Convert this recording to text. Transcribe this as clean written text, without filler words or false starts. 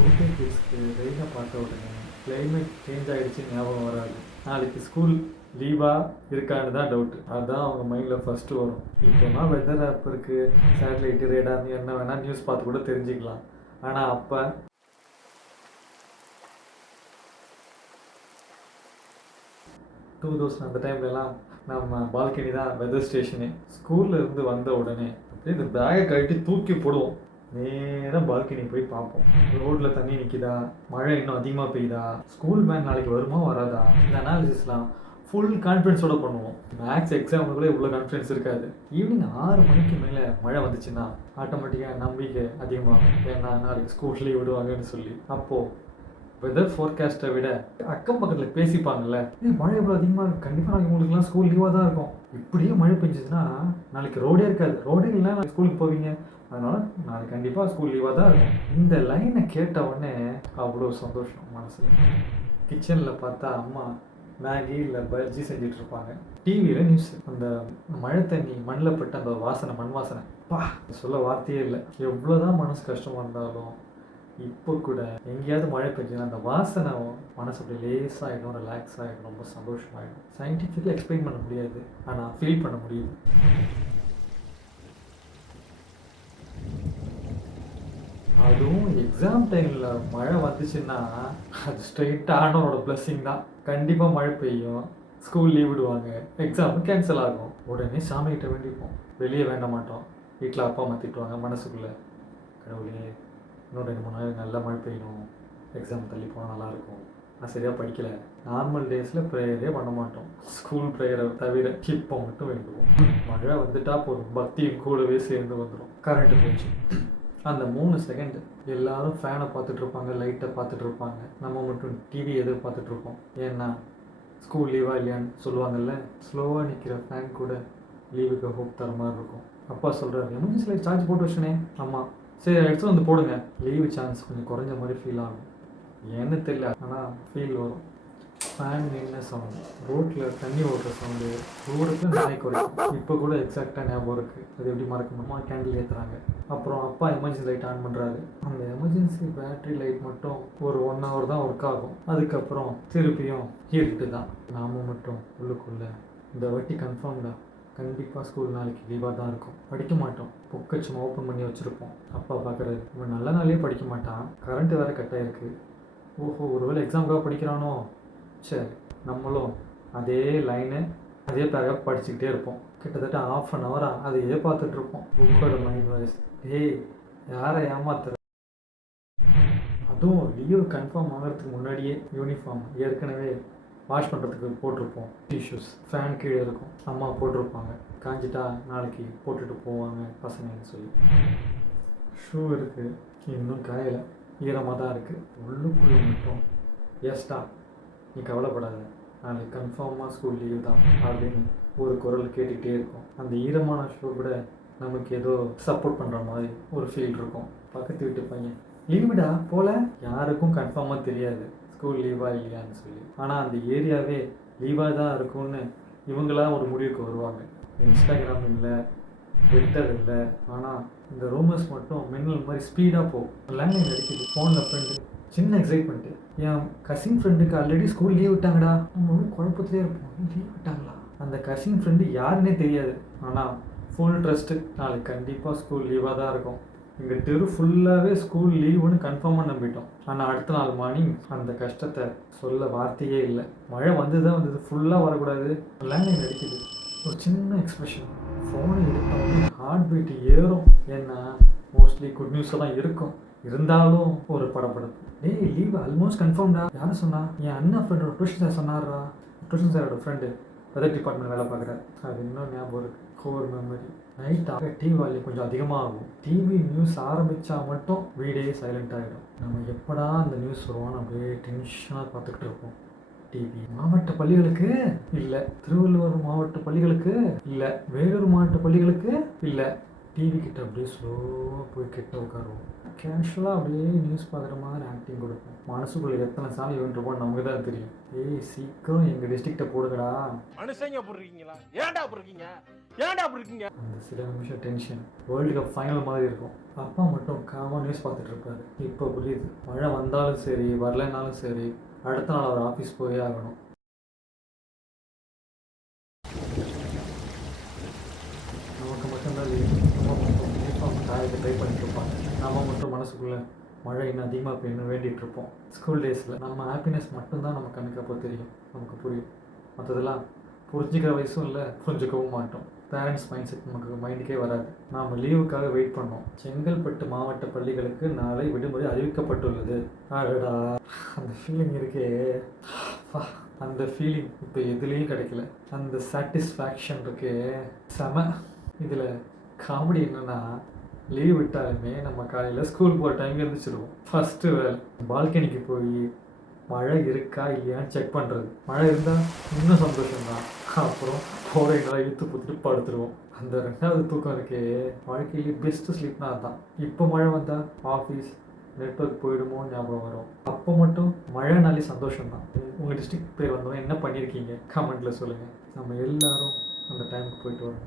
Two K கிட்ஸ்க்கு ரெயினை பார்த்த உடனே climate change ஆகிடுச்சின்னு ஞாபகம் வராது. நாளைக்கு ஸ்கூல் லீவாக இருக்கான்னு தான் டவுட்டு. அதுதான் அவங்க மைண்டில் ஃபஸ்ட்டு வரும். இப்போனா வெதர் ஆப் இருக்குது, சேட்டலைட்டு ரேடார்னு என்ன வேணால் நியூஸ் பார்த்து கூட தெரிஞ்சுக்கலாம். ஆனால் அப்போ 2000 அந்த டைம்லலாம் நம்ம பால்கனி தான் வெதர் ஸ்டேஷனு. ஸ்கூலில் இருந்து வந்த உடனே அப்படியே இந்த பேகை கழட்டி தூக்கி போடுவோம். நேராக பால்கனி போய் பார்ப்போம். ரோட்டில் தண்ணி நிற்கிதா, மழை இன்னும் அதிகமாக பெய்யுதா, ஸ்கூல் வேன் நாளைக்கு வருமா வராதா, இந்த அனாலிசிஸ்லாம் ஃபுல் கான்ஃபிடென்ஸோடு பண்ணுவோம். மேக்ஸ் எக்ஸாமுக்கு கூட இவ்வளோ கான்ஃபிடென்ஸ் இருக்காது. ஈவினிங் 6 மணிக்கு மேலே மழை வந்துச்சுன்னா ஆட்டோமேட்டிக்காக நம்பிக்கை அதிகமாகும். ஏன்னா நாளைக்கு ஸ்கூல் லீவ் விடுவாங்கன்னு சொல்லி. அப்போது வெதர் ஃபோர்காஸ்ட்டை விட அக்கம் பக்கத்தில் பேசிப்பாங்கல்ல, மழை எவ்வளோ அதிகமாக இருக்குது, கண்டிப்பாக நாளைக்கு உங்களுக்குலாம் ஸ்கூல் லீவாக தான் இருக்கும். இப்படியே மழை பெஞ்சிச்சுன்னா நாளைக்கு ரோடே இருக்காது, ரோடே இல்லைனா நாளைக்கு ஸ்கூலுக்கு போவீங்க, அதனால் நாளைக்கு கண்டிப்பாக ஸ்கூல் லீவாக தான் இருக்கும். இந்த லைனை கேட்ட உடனே அவ்வளோ சந்தோஷம் மனசில். கிச்சனில் பார்த்தா அம்மா மேகி இல்லை பஜ்ஜி செஞ்சிட்ருப்பாங்க. டிவியில் நியூஸ், அந்த மழை தண்ணி மண்ணில் பட்டு அந்த வாசனை, மண் வாசனை, பா சொல்ல வார்த்தையே இல்லை. எவ்வளோதான் மனசு கஷ்டமாக இருந்தாலும் இப்போ கூட எங்கேயாவது மழை பெஞ்சுன்னா அந்த வாசனை மனசு அப்படி லேஸாகிடும், ரிலாக்ஸ் ஆகிடும், ரொம்ப சந்தோஷமாகிடும். சயின்டிஃபிக்காக எக்ஸ்பிளைன் பண்ண முடியாது, ஆனால் ஃபீல் பண்ண முடியுது. அதுவும் எக்ஸாம் டைமில் மழை வந்துச்சுன்னா அது ஸ்ட்ரெயிட்டாக ஆனோட பிளஸ்ஸிங் தான். கண்டிப்பாக மழை பெய்யும், ஸ்கூல் லீவ் விடுவாங்க, எக்ஸாமும் கேன்சல் ஆகும். உடனே சாமிகிட்ட வேண்டிப்போம், வெளியே வேண்ட மாட்டோம். வீட்டில் அப்பா அம்மா திட்டுவாங்க, மனசுக்குள்ளே கடவுளே இன்னும் 2-3 நாள் நல்லா மழை பெய்யணும், எக்ஸாம் தள்ளி போனால் நல்லாயிருக்கும், நான் சரியாக படிக்கலை. நார்மல் டேஸில் ப்ரேயரே பண்ண மாட்டோம், ஸ்கூல் ப்ரேயரை தவிர. இப்போ மட்டும் வேண்டுவோம். மழை வந்துட்டால் போதும், பக்தியும் கூடவே சேர்ந்து வந்துடும். கரண்ட்டு போச்சு, அந்த 3 செகண்ட் எல்லாரும் ஃபேனை பார்த்துட்ருப்பாங்க, லைட்டை பார்த்துட்ருப்பாங்க, நம்ம மட்டும் டிவி எதிர்பார்த்துட்ருப்போம். ஏன்னா ஸ்கூல் லீவா இல்லையான்னு சொல்லுவாங்கல்ல, ஸ்லோவாக நிற்கிற ஃபேன் கூட லீவுக்கு ஹோப் தர மாதிரி இருக்கும். அப்பா சொல்கிறாரு, எமர்ஜென்சி லைட் சார்ஜ் போட்டு வச்சுனே. அம்மா சரி எடுத்துகிட்டு வந்து போடுங்க. லீவு சான்ஸ் கொஞ்சம் குறைஞ்ச மாதிரி ஃபீல் ஆகும், ஏன்னு தெரியல, ஆனால் ஃபீல் வரும். ஃபேன் நின்ன சவுண்டு, ரோட்டில் தண்ணி ஓடுற சவுண்டு, ரோடுக்கு நாய் குறைக்கும். இப்போ கூட எக்ஸாக்டாக ஞாபகம் இருக்குது. அது எப்படி மறக்க முடியுமா? கேண்டில் ஏற்றுறாங்க, அப்புறம் அப்பா எமர்ஜென்சி லைட் ஆன் பண்ணுறாரு. அந்த எமர்ஜென்சி பேட்ரி லைட் மட்டும் ஒரு 1 hour தான் ஒர்க் ஆகும். அதுக்கப்புறம் திருப்பியும் இருட்டு தான். நாம மட்டும் உள்ளுக்குள்ளே இந்த வாட்டி கன்ஃபார்ம்டா, கண்டிப்பாக ஸ்கூல் நாளைக்கு லீவாக தான் இருக்கும். படிக்க மாட்டோம், புக்கை சும்மா ஓப்பன் பண்ணி வச்சுருப்போம். அப்பா பார்க்குறாரு, இவன் நல்ல நாளே படிக்க மாட்டான், கரண்ட்டு வேறு கட்டாயிருக்கு, ஓஹோ ஒருவேளை எக்ஸாமுக்காக படிக்கிறானோ. சரி, நம்மளும் அதே லைனு அதே பேராக படிச்சுக்கிட்டே இருப்போம். கிட்டத்தட்ட 1/2 hour அதையே பார்த்துட்ருப்போம். புக்கோட மைண்ட் வாய்ஸ், ஏய் யாரை ஏமாத்துற. அதுவும் லீவ் கன்ஃபார்ம் ஆகிறதுக்கு முன்னாடியே யூனிஃபார்ம் ஏற்கனவே வாஷ் பண்ணுறதுக்கு போட்டிருப்போம். டிஷ்யூஸ் ஃபேன் கீழே இருக்கும், அம்மா போட்டிருப்பாங்க, காஞ்சிட்டா நாளைக்கு போட்டுட்டு போவாங்க பசங்கன்னு சொல்லி. ஷூ இருக்குது, இன்னும் காயலை, ஈரமாக தான் இருக்குது. உள்ளுக்குள்ளே மட்டும் எஸ்டா நீ கவலைப்படாத, நாளைக்கு கன்ஃபார்மாக ஸ்கூல் லீவ் தான் அப்படின்னு ஒரு குரல் கேட்டுக்கிட்டே இருக்கும். அந்த ஈரமான ஷூ கூட நமக்கு ஏதோ சப்போர்ட் பண்ணுற மாதிரி ஒரு ஃபீல் இருக்கும். பக்கத்து வீட்டு பையன் லீவுடா போல, யாருக்கும் கன்ஃபார்மாக தெரியாது ஸ்கூல் லீவாக இல்லையான்னு சொல்லி. ஆனால் அந்த ஏரியாவே லீவாக தான் இருக்கும்னு இவங்களாம் ஒரு முடிவுக்கு வருவாங்க. இன்ஸ்டாகிராம் இல்லை, ட்விட்டர் இல்லை, ஆனால் இந்த ரூமர்ஸ் மட்டும் மின்னல் மாதிரி ஸ்பீடாக போகும். லேண்ட்லைன் அடிக்குது, ஃபோனில் ஃப்ரெண்டு, சின்ன எக்ஸைட்மெண்ட்டு, என் கசின் ஃப்ரெண்டுக்கு ஆல்ரெடி ஸ்கூல் லீவ் விட்டாங்கடா. நம்ம ஒன்றும் குழப்பத்திலே இருப்போம், லீவ் விட்டாங்களா. அந்த கசின் ஃப்ரெண்டு யாருன்னே தெரியாது, ஆனால் ஃபுல் ட்ரஸ்ட்டு, நாளைக்கு கண்டிப்பாக ஸ்கூல் லீவாக தான் இருக்கும். எங்கள் தெரு ஃபுல்லாகவே ஸ்கூல் லீவுன்னு கன்ஃபார்மாக நம்பிட்டோம். ஆனால் அடுத்த நாள் மார்னிங் அந்த கஷ்டத்தை சொல்ல வார்த்தையே இல்லை. மழை வந்து தான் வந்தது, ஃபுல்லாக வரக்கூடாது. லேண்ட்லைன் அடிக்குது, ஒரு சின்ன எக்ஸ்ப்ரெஷன், ஃபோனை எடுத்தோடனே ஹார்ட் பீட் ஏறும். ஏன்னா மோஸ்ட்லி குட் நியூஸாக தான் இருக்கும், இருந்தாலும் ஒரு படப்படப்பு. டேய் லீவ் ஆல்மோஸ்ட் கன்ஃபார்ம்டா. யாரும் சொன்னா? என் அண்ணா ஃப்ரெண்டோட டியூஷன் சார் சொன்னார்ரா. டியூஷன் சாரோட ஃப்ரெண்டு வெதர் டிபார்ட்மெண்ட் வேலை பார்க்குறாரு. அது இன்னும் ஞாபகம் இருக்குது, கோர் மெமரி. நைட்டாக டிவி வால்யூம் கொஞ்சம் அதிகமாக ஆகும். டிவி நியூஸ் ஆரம்பித்தா மட்டும் வீடே சைலண்ட் ஆகிடும். நம்ம எப்படா அந்த நியூஸ் வருவான்னு அப்படியே டென்ஷனாக பார்த்துக்கிட்டு இருப்போம். டிவி மாவட்ட பள்ளிகளுக்கு இல்லை, திருவள்ளுவர் மாவட்ட பள்ளிகளுக்கு இல்லை, வேலூர் மாவட்ட பள்ளிகளுக்கு இல்லை. டிவி கிட்ட அப்படியே ஸ்லோவாக போய் கிட்ட உட்காருவோம். கேஷுவலாக அப்படியே நியூஸ் பார்க்குற மாதிரி ஆக்டிங் கொடுப்போம். மனசுக்குள்ளே எத்தனை சாமி வேண்டிருப்போம் நமக்கு தான் தெரியும். ஏய் சீக்கிரம் எங்கள் டிஸ்ட்ரிக்டை போடுங்கடா. மனுஷங்க போடுறீங்களா? ஏன்டா போடுறீங்க? ஏன்டா அப்படி இருக்கீங்க? அந்த சில நிமிஷம் டென்ஷன் வேர்ல்டு கப் ஃபைனல் மாதிரி இருக்கும். அப்பா மட்டும் காமாக நியூஸ் பார்த்துட்டு இருப்பாரு. இப்போ புரியுது, மழை வந்தாலும் சரி வரலைனாலும் சரி அடுத்த நாள் அவர் ஆஃபீஸ் போயே ஆகணும். நமக்கு மட்டும்தான் லீவ். நம்ம மட்டும் யூனிஃபார்ம் காயத்தை ட்ரை பண்ணிட்டு இருப்பாங்க. நம்ம மட்டும் மனசுக்குள்ளே மழை இன்னும் அதிகமாக பெய்யணும் வேண்டிகிட்டு இருப்போம். ஸ்கூல் டேஸில் நம்ம ஹாப்பினஸ் மட்டும்தான் நம்ம கண்ணுக்கு அப்போ தெரியும், நமக்கு புரியும். மற்றதெல்லாம் புரிஞ்சிக்கிற வயசும் இல்லை, புரிஞ்சிக்கவும் மாட்டோம். பேரண்ட்ஸ் மைண்ட் செட் நமக்கு மைண்டுக்கே வராது. நாம் லீவுக்காக வெயிட் பண்ணோம். செங்கல்பட்டு மாவட்ட பள்ளிகளுக்கு நாளை விடுமுறை அறிவிக்கப்பட்டுள்ளது. அடடா, அந்த ஃபீலிங் இருக்கே, அந்த ஃபீலிங் இப்போ எதுலேயும் கிடைக்கல. அந்த சாட்டிஸ்ஃபேக்ஷன் இருக்கே செம. இதில் காமெடி என்னென்னா, லீவ் விட்டாலுமே நம்ம காலையில் ஸ்கூல் போகிற டைம் எழுந்திரிச்சிடுவோம். ஃபஸ்ட்டு வேலை பால்கனிக்கு போய் மழை இருக்கா இல்லையான்னு செக் பண்ணுறது. மழை இருந்தால் இன்னும் சந்தோஷம்தான். அப்புறம் போகிற எங்களால் இழுத்து போட்டுட்டு படுத்துருவோம். அந்த 2வது தூக்கம் இருக்கே, வாழ்க்கையிலே பெஸ்ட்டு ஸ்லீப்னா அதுதான். இப்போ மழை வந்தால் ஆஃபீஸ் நெட்வொர்க் போயிடுமோ ஞாபகம் வரும். அப்போ மட்டும் மழைனாலே சந்தோஷம்தான். உங்கள் டிஸ்ட்ரிக்ட் பேர் வந்தவங்க என்ன பண்ணியிருக்கீங்க கமெண்ட்டில் சொல்லுங்கள். நம்ம எல்லோரும் அந்த டைமுக்கு போயிட்டு வரோம்.